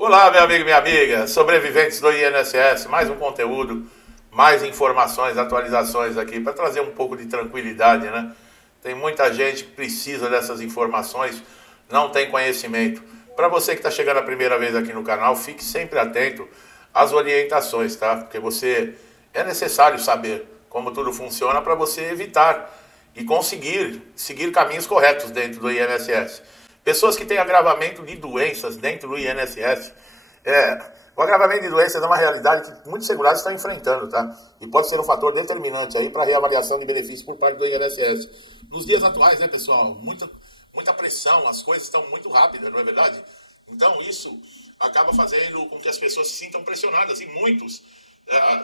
Olá, meu amigo e minha amiga, sobreviventes do INSS, mais um conteúdo, mais informações, atualizações aqui para trazer um pouco de tranquilidade, né? Tem muita gente que precisa dessas informações, não tem conhecimento. Para você que está chegando a primeira vez aqui no canal, fique sempre atento às orientações, tá? Porque é necessário saber como tudo funciona para você evitar e conseguir seguir caminhos corretos dentro do INSS. Pessoas que têm agravamento de doenças dentro do INSS, o agravamento de doenças é uma realidade que muitos segurados estão enfrentando, tá? E pode ser um fator determinante aí para a reavaliação de benefícios por parte do INSS. Nos dias atuais, né, pessoal, muita pressão, as coisas estão muito rápidas, não é verdade? Então isso acaba fazendo com que as pessoas se sintam pressionadas e muitos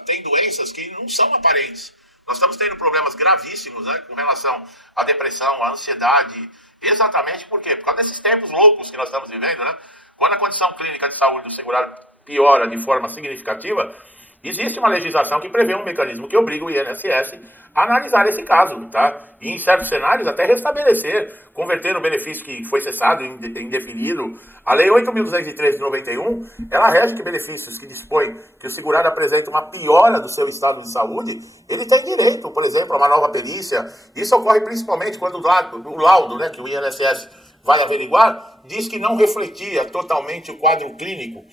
têm doenças que não são aparentes. Nós estamos tendo problemas gravíssimos, né, com relação à depressão, à ansiedade. Exatamente por quê? Por causa desses tempos loucos que nós estamos vivendo, né? Quando a condição clínica de saúde do segurado piora de forma significativa, existe uma legislação que prevê um mecanismo que obriga o INSS a analisar esse caso, tá? E em certos cenários até restabelecer, converter o benefício que foi cessado, indefinido. A Lei 8.213 de 91, ela rege que benefícios que dispõe que o segurado apresenta uma piora do seu estado de saúde, ele tem direito, por exemplo, a uma nova perícia. Isso ocorre principalmente quando o laudo, né, que o INSS vai averiguar, diz que não refletia totalmente o quadro clínico,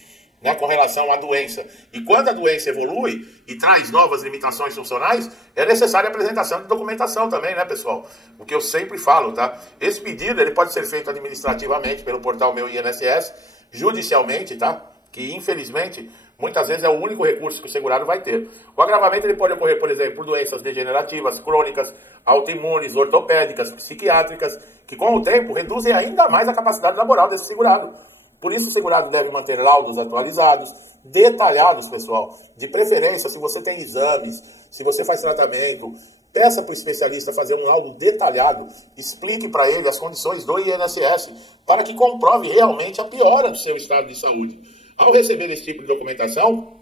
né, com relação à doença. E quando a doença evolui e traz novas limitações funcionais, é necessária a apresentação de documentação também, né, pessoal? O que eu sempre falo, tá? Esse pedido ele pode ser feito administrativamente pelo portal Meu INSS, judicialmente, tá? Que infelizmente muitas vezes é o único recurso que o segurado vai ter. O agravamento ele pode ocorrer, por exemplo, por doenças degenerativas, crônicas, autoimunes, ortopédicas, psiquiátricas, que com o tempo reduzem ainda mais a capacidade laboral desse segurado. Por isso o segurado deve manter laudos atualizados, detalhados, pessoal. De preferência, se você tem exames, se você faz tratamento, peça para o especialista fazer um laudo detalhado, explique para ele as condições do INSS, para que comprove realmente a piora do seu estado de saúde. Ao receber esse tipo de documentação,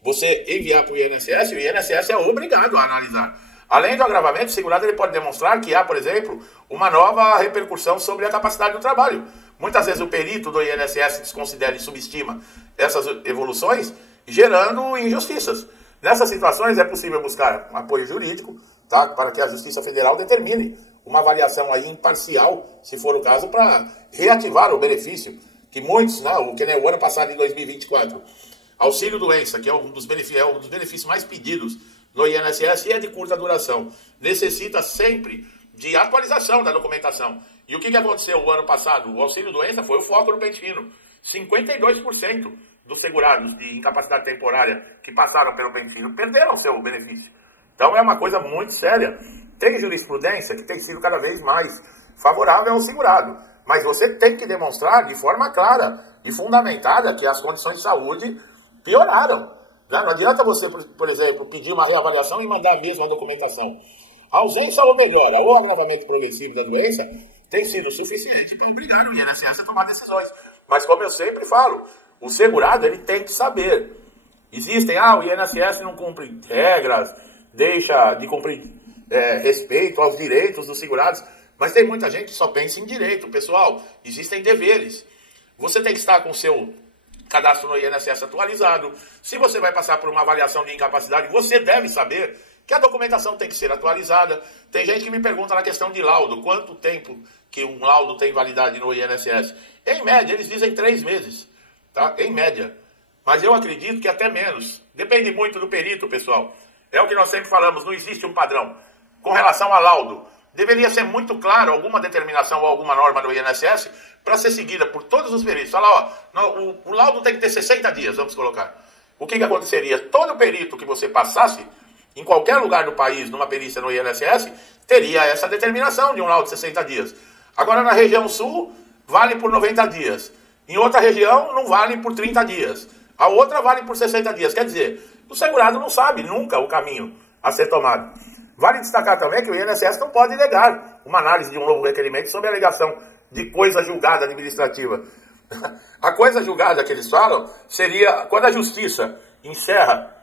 você enviar para o INSS é obrigado a analisar. Além do agravamento, o segurado ele pode demonstrar que há, por exemplo, uma nova repercussão sobre a capacidade do trabalho. Muitas vezes o perito do INSS desconsidera e subestima essas evoluções, gerando injustiças. Nessas situações é possível buscar apoio jurídico, tá, para que a Justiça Federal determine uma avaliação aí imparcial, se for o caso, para reativar o benefício. Que muitos, né, o ano passado, em 2024, auxílio-doença, que é um dos benefícios mais pedidos no INSS e é de curta duração, necessita sempre de atualização da documentação. E o que aconteceu o ano passado? O auxílio-doença foi o foco no pente fino. 52% dos segurados de incapacidade temporária que passaram pelo pente fino perderam seu benefício. Então é uma coisa muito séria. Tem jurisprudência que tem sido cada vez mais favorável ao segurado. Mas você tem que demonstrar de forma clara e fundamentada que as condições de saúde pioraram. Não adianta você, por exemplo, pedir uma reavaliação e mandar a mesma documentação. A ausência ou melhora ou agravamento progressivo da doença tem sido suficiente para obrigar o INSS a tomar decisões. Mas como eu sempre falo, o segurado ele tem que saber. Existem, o INSS não cumpre regras, deixa de cumprir respeito aos direitos dos segurados, mas tem muita gente que só pensa em direito. Pessoal, existem deveres. Você tem que estar com o seu cadastro no INSS atualizado. Se você vai passar por uma avaliação de incapacidade, você deve saber que a documentação tem que ser atualizada. Tem gente que me pergunta na questão de laudo, quanto tempo que um laudo tem validade no INSS. Em média, eles dizem 3 meses, tá? Em média. Mas eu acredito que até menos. Depende muito do perito, pessoal. É o que nós sempre falamos, não existe um padrão. Com relação a laudo, deveria ser muito claro alguma determinação ou alguma norma do INSS para ser seguida por todos os peritos. Fala, o laudo tem que ter 60 dias, vamos colocar. O que aconteceria? Todo perito que você passasse, em qualquer lugar do país, numa perícia no INSS, teria essa determinação de um laudo de 60 dias. Agora, na região sul, vale por 90 dias. Em outra região, não vale por 30 dias. A outra vale por 60 dias. Quer dizer, o segurado não sabe nunca o caminho a ser tomado. Vale destacar também que o INSS não pode negar uma análise de um novo requerimento sobre a alegação de coisa julgada administrativa. A coisa julgada que eles falam seria quando a justiça encerra,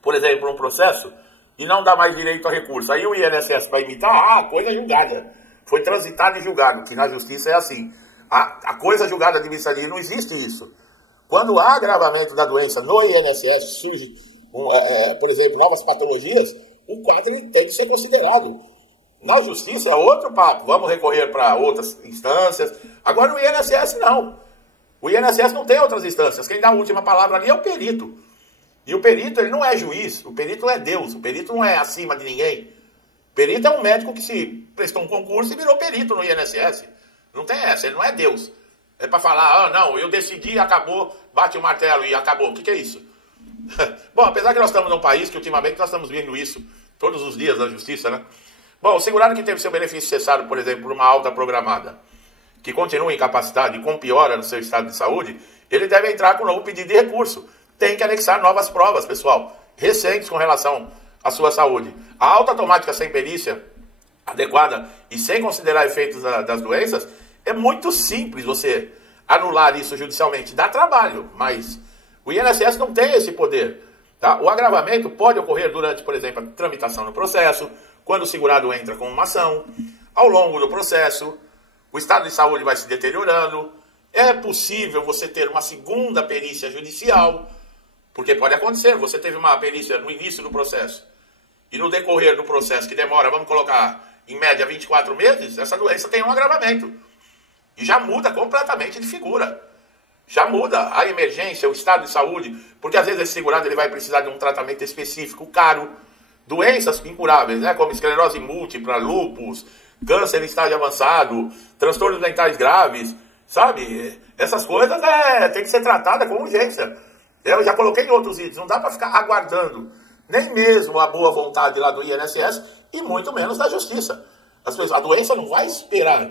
por exemplo, um processo e não dá mais direito a recurso. Aí o INSS vai imitar, coisa julgada. Foi transitado e julgado, que na justiça é assim. A coisa julgada administrativa, não existe isso. Quando há agravamento da doença no INSS, surge, por exemplo, novas patologias, o quadro ele tem que ser considerado. Na justiça é outro papo, vamos recorrer para outras instâncias. Agora no INSS não. O INSS não tem outras instâncias. Quem dá a última palavra ali é o perito. E o perito ele não é juiz, o perito não é Deus, o perito não é acima de ninguém. O perito é um médico que se prestou um concurso e virou perito no INSS. Não tem essa, ele não é Deus. É para falar, não, eu decidi, acabou, bate o martelo e acabou. O que é isso? Bom, apesar que nós estamos num país que ultimamente nós estamos vendo isso todos os dias na justiça, né? Bom, o segurado que teve seu benefício cessado, por exemplo, por uma alta programada, que continua incapacitado e com piora no seu estado de saúde, ele deve entrar com um novo pedido de recurso. Tem que anexar novas provas, pessoal, recentes com relação à sua saúde. A alta automática sem perícia adequada e sem considerar efeitos das doenças, é muito simples você anular isso judicialmente. Dá trabalho, mas o INSS não tem esse poder. Tá? O agravamento pode ocorrer durante, por exemplo, a tramitação no processo, quando o segurado entra com uma ação, ao longo do processo, o estado de saúde vai se deteriorando, é possível você ter uma segunda perícia judicial, porque pode acontecer, você teve uma perícia no início do processo, e no decorrer do processo, que demora, vamos colocar, em média 24 meses, essa doença tem um agravamento. E já muda completamente de figura. Já muda a emergência, o estado de saúde, porque às vezes esse segurado ele vai precisar de um tratamento específico, caro. Doenças incuráveis, né, como esclerose múltipla, lúpus, câncer em estágio avançado, transtornos mentais graves, sabe? Essas coisas tem que ser tratada com urgência. Eu já coloquei em outros vídeos, não dá para ficar aguardando nem mesmo a boa vontade lá do INSS e muito menos da justiça. A doença não vai esperar.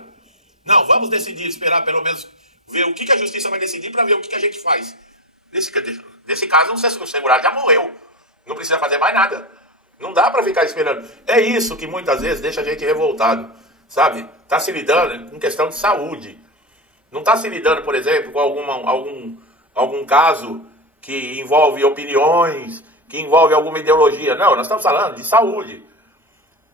Não, vamos decidir, esperar pelo menos ver o que a justiça vai decidir para ver o que a gente faz. Nesse caso, o segurado já morreu. Não precisa fazer mais nada. Não dá para ficar esperando. É isso que muitas vezes deixa a gente revoltado, sabe? Está se lidando com questão de saúde. Não está se lidando, por exemplo, com algum caso que envolve opiniões, que envolve alguma ideologia. Não, nós estamos falando de saúde.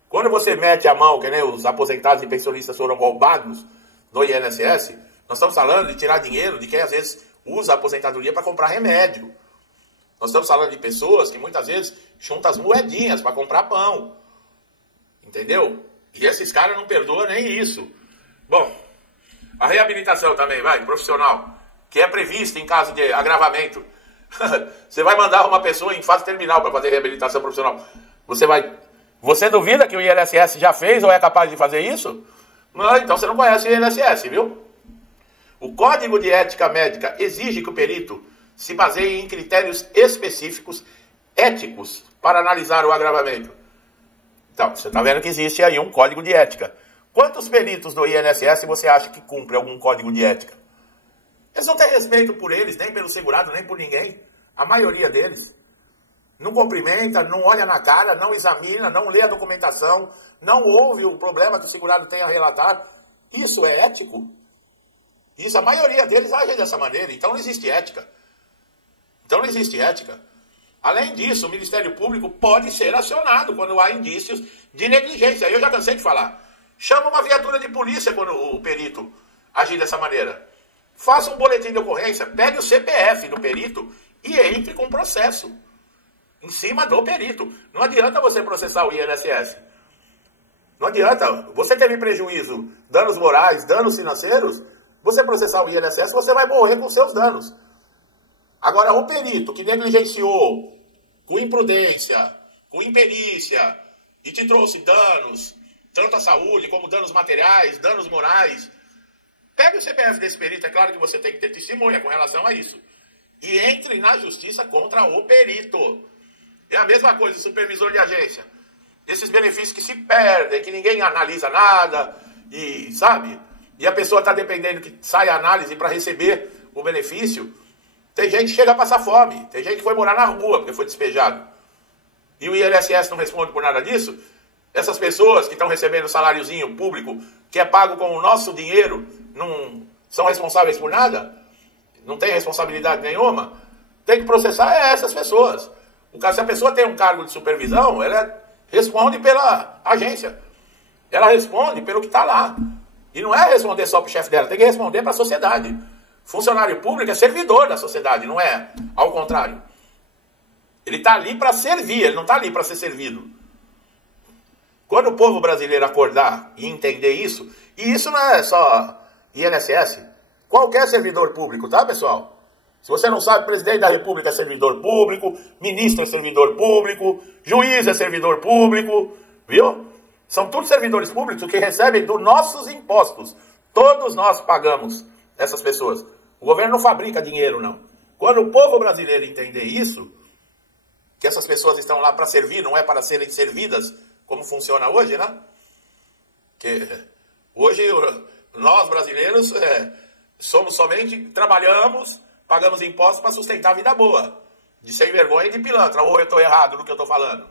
Quando você mete a mão, que nem os aposentados e pensionistas foram roubados no INSS, nós estamos falando de tirar dinheiro de quem às vezes usa a aposentadoria para comprar remédio. Nós estamos falando de pessoas que muitas vezes juntam as moedinhas para comprar pão. Entendeu? E esses caras não perdoam nem isso. Bom, a reabilitação também, profissional, que é prevista em caso de agravamento. Você vai mandar uma pessoa em fase terminal para fazer reabilitação profissional. Você duvida que o INSS já fez ou é capaz de fazer isso? Não, então você não conhece o INSS, viu? O Código de Ética Médica exige que o perito se baseie em critérios específicos éticos para analisar o agravamento. Então, você está vendo que existe aí um código de ética. Quantos peritos do INSS você acha que cumpre algum código de ética? Eles não têm respeito por eles, nem pelo segurado, nem por ninguém. A maioria deles. Não cumprimenta, não olha na cara, não examina, não lê a documentação, não ouve o problema que o segurado tem a relatar. Isso é ético? Isso, a maioria deles age dessa maneira. Então não existe ética. Além disso, o Ministério Público pode ser acionado quando há indícios de negligência. Eu já cansei de falar. Chama uma viatura de polícia quando o perito agir dessa maneira. Faça um boletim de ocorrência, pegue o CPF do perito e entre com processo em cima do perito. Não adianta você processar o INSS. Não adianta. Você teve prejuízo, danos morais, danos financeiros, você processar o INSS, você vai morrer com seus danos. Agora, o perito que negligenciou com imprudência, com imperícia, e te trouxe danos, tanto à saúde como danos materiais, danos morais, pegue o CPF desse perito, é claro que você tem que ter testemunha com relação a isso. E entre na justiça contra o perito. É a mesma coisa, o supervisor de agência. Esses benefícios que se perdem, que ninguém analisa nada, e sabe? E a pessoa está dependendo que saia a análise para receber o benefício. Tem gente que chega a passar fome, tem gente que foi morar na rua porque foi despejado. E o INSS não responde por nada disso. Essas pessoas que estão recebendo saláriozinho público, que é pago com o nosso dinheiro, não são responsáveis por nada? Não tem responsabilidade nenhuma? Tem que processar essas pessoas. Se a pessoa tem um cargo de supervisão, ela responde pela agência. Ela responde pelo que está lá. E não é responder só para o chefe dela, tem que responder para a sociedade. Funcionário público é servidor da sociedade, não é ao contrário. Ele está ali para servir, ele não está ali para ser servido. Quando o povo brasileiro acordar e entender isso, e isso não é só INSS, qualquer servidor público, tá, pessoal? Se você não sabe, presidente da República é servidor público, ministro é servidor público, juiz é servidor público, viu? São todos servidores públicos que recebem dos nossos impostos. Todos nós pagamos essas pessoas. O governo não fabrica dinheiro, não. Quando o povo brasileiro entender isso, que essas pessoas estão lá para servir, não é para serem servidas, como funciona hoje, né? Que hoje nós brasileiros somos somente, trabalhamos, pagamos impostos para sustentar a vida boa. De sem vergonha e de pilantra. Ou eu estou errado no que eu estou falando?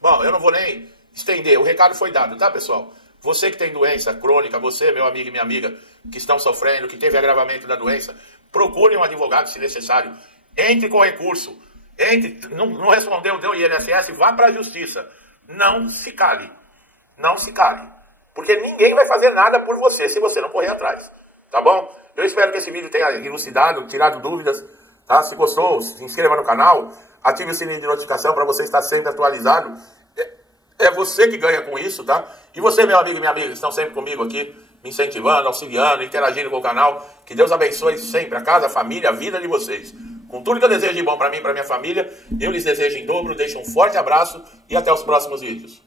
Bom, eu não vou nem estender. O recado foi dado, tá, pessoal? Você que tem doença crônica, você, meu amigo e minha amiga, que estão sofrendo, que teve agravamento da doença, procure um advogado, se necessário. Entre com recurso. Não respondeu, deu INSS, vá para a justiça. Não se cale. Não se cale. Porque ninguém vai fazer nada por você se você não correr atrás. Tá bom? Eu espero que esse vídeo tenha elucidado, tirado dúvidas. Tá? Se gostou, se inscreva no canal. Ative o sininho de notificação para você estar sempre atualizado. É você que ganha com isso, tá? E você, meu amigo e minha amiga, estão sempre comigo aqui, me incentivando, auxiliando, interagindo com o canal. Que Deus abençoe sempre a casa, a família, a vida de vocês. Com tudo que eu desejo de bom para mim e para minha família, eu lhes desejo em dobro, deixo um forte abraço e até os próximos vídeos.